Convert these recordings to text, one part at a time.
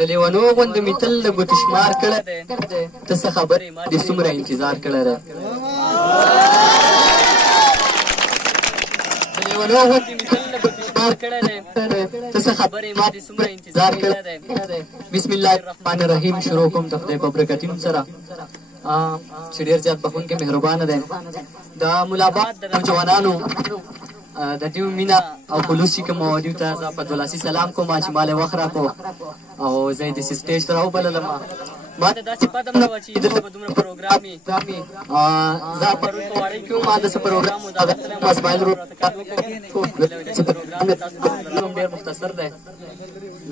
د لیونو غوندې مې تل د ګوتې شمار کړی دی ته څه خبرې ما دې څومره انتظار کړی دی د لیونو غوندې مې تل د ګوتې شمار کړی دی ته څه خبرې ما دې څومره انتظار کړی دی بسم الله الرحمن الرحیم شروع کوم د خدای په برکتونو سره چې ډېر زیات بخښونکی مهربانه دی د ملاباد د نوجوانانو د دوی مینه او خلوص چې کوم دوی ته زه په دولاسي سلام کوم چې ما له وخت راکړو او زه یې داسې سټېج ته راوبللم ما ته داسې پته نه وه چې دلته به دومره پروګرام وي زه پرون په واړۍ کې وم ما داسې پروګرام و دا غوښتلی یم اسماعیل ورور ته کار وکړو چې پروګرام دی تاسو هم ډېر مختصر دی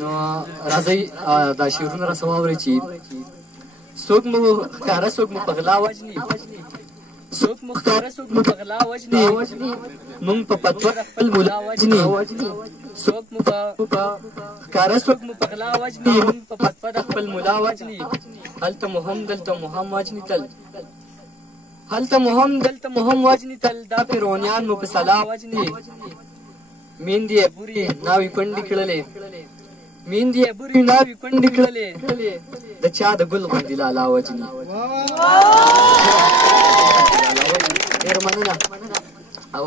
نو راځئ دا شعرونه راسه واورئ چې څوک مو ښکاره څوک مو په غلا وژني څوک مو ښکاره څوک مو په غلا وژني مونږ په فتوا د خپل ملا وژني څوک مو په ښکاره څوک مو په غلا وژني مونږ په فتوا د خپل ملا وژني هلته مو هم دلته مو هم وژني تل هلته مو هم دلته مو هم وژني تل دا فرعونیان مو په سلا وژني میندې یې بورې ناوې کونډې کړلې میندې یې بورې ناوې کونډې کړلې د چا د ګل غوندې لالا وژني ډېره مننه او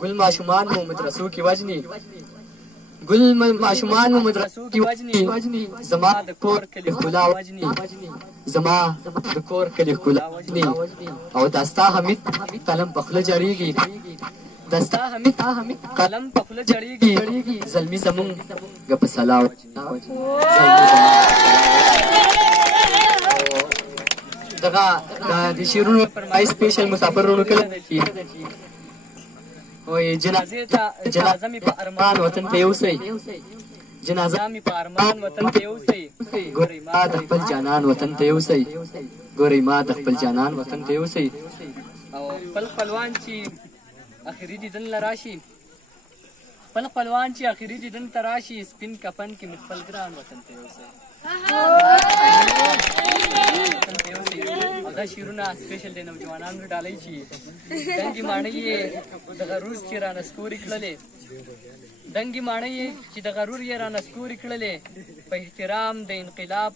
ګل ماشومان مو مدرسو کې وژني ګل ماشومان مو مدرسو کې وژني زما د کور کلي ښکلا وژني زما د کور کلي ښکلا وژني او دا ستا حمید قلم په خوله جړېږي دا ستا حمید قلم په خوله جړېږي زلمي زمونږ په سلا وژني دغه د شعرونو فرمایش سپیشل مسافر وروڼو کله دی چې وایي جنازې ته جنازه مې په ارمان وطن ته یوسئ جنازه مې په ارمان وطن ته یوسئ ګورئ ما د خپل جانان وطن ته یوسئ ګورئ ما د خپل جانان وطن ته یوسئ او خپل خپلوان چې اخري دیدن له راشي خپل خپلوان چې اخري دیدن ته راشي سپین کفن کې مې خپل ګران وطن ته یوسئ او دا شعرونه سپیشل د نوجوانانو ډالۍ چې دنګې ماڼۍ یې د غرور چې را نسکورې کړلې دنګې ماڼۍ یې چې د غرور یې را نسکورې کړلې په احترام د انقلاب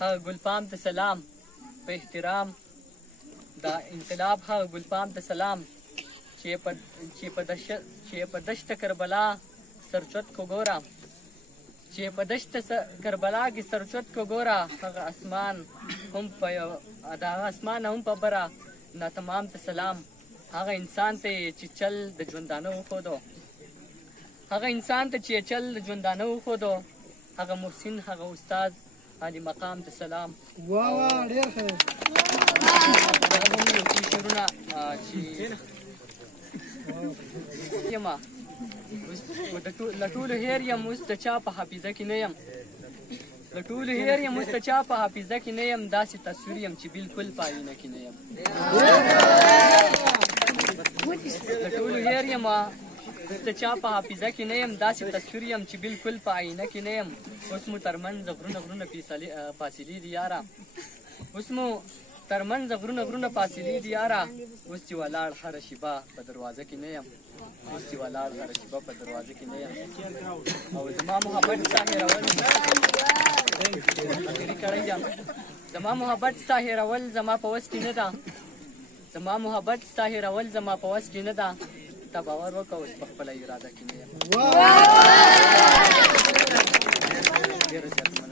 هغه ګلپام ته سلام په احترام د انقلاب هغه ګلپام ته سلام چې په دشت کربلا سرچت کو ګوره چې په دشت کربلا کې سرچت کو ګوره هغه اسمان هم په د هغه اسمان هم په بره ناتمام ته سلام هغه انسان ته چې چل د ژوندانه وښودو هغه انسان ته چې چل د ژوندانه وښودو هغه محسن هغه استاد عالي مقام ته سلام ډېر ښه شعرونه چې یما له ټولو هېر یم اوس د چا په حافظه کې نه یم له ټولو هېر یم اوس د چا په حافظه کې نه یم داسې تصویر یم چې بلکل په آینه کې نه یم له ټولو هېر یم اوس د چا په حافظه کې نه یم داسې تصویر یم چې بلکل په آینه کې نه یم اوس مو ترمنځ غرونه فاصلې دي یاره اوس مو ترمنځ غرونه فاصلې دي یاره اوس چې ولاړ هره شیبه په دروازه کې نه یم اوس چې ولاړ هره شیبه په دروازه کې نه یم او زما محبت ستا هېرول اخري کړی یم زما محبت ستا هېرول زما په وس کې نه ده زما محبت ستا هېرول زما په وس کې نه ده تا باور وکړه اوس په خپله اراده کې نه یم ډېره زیاته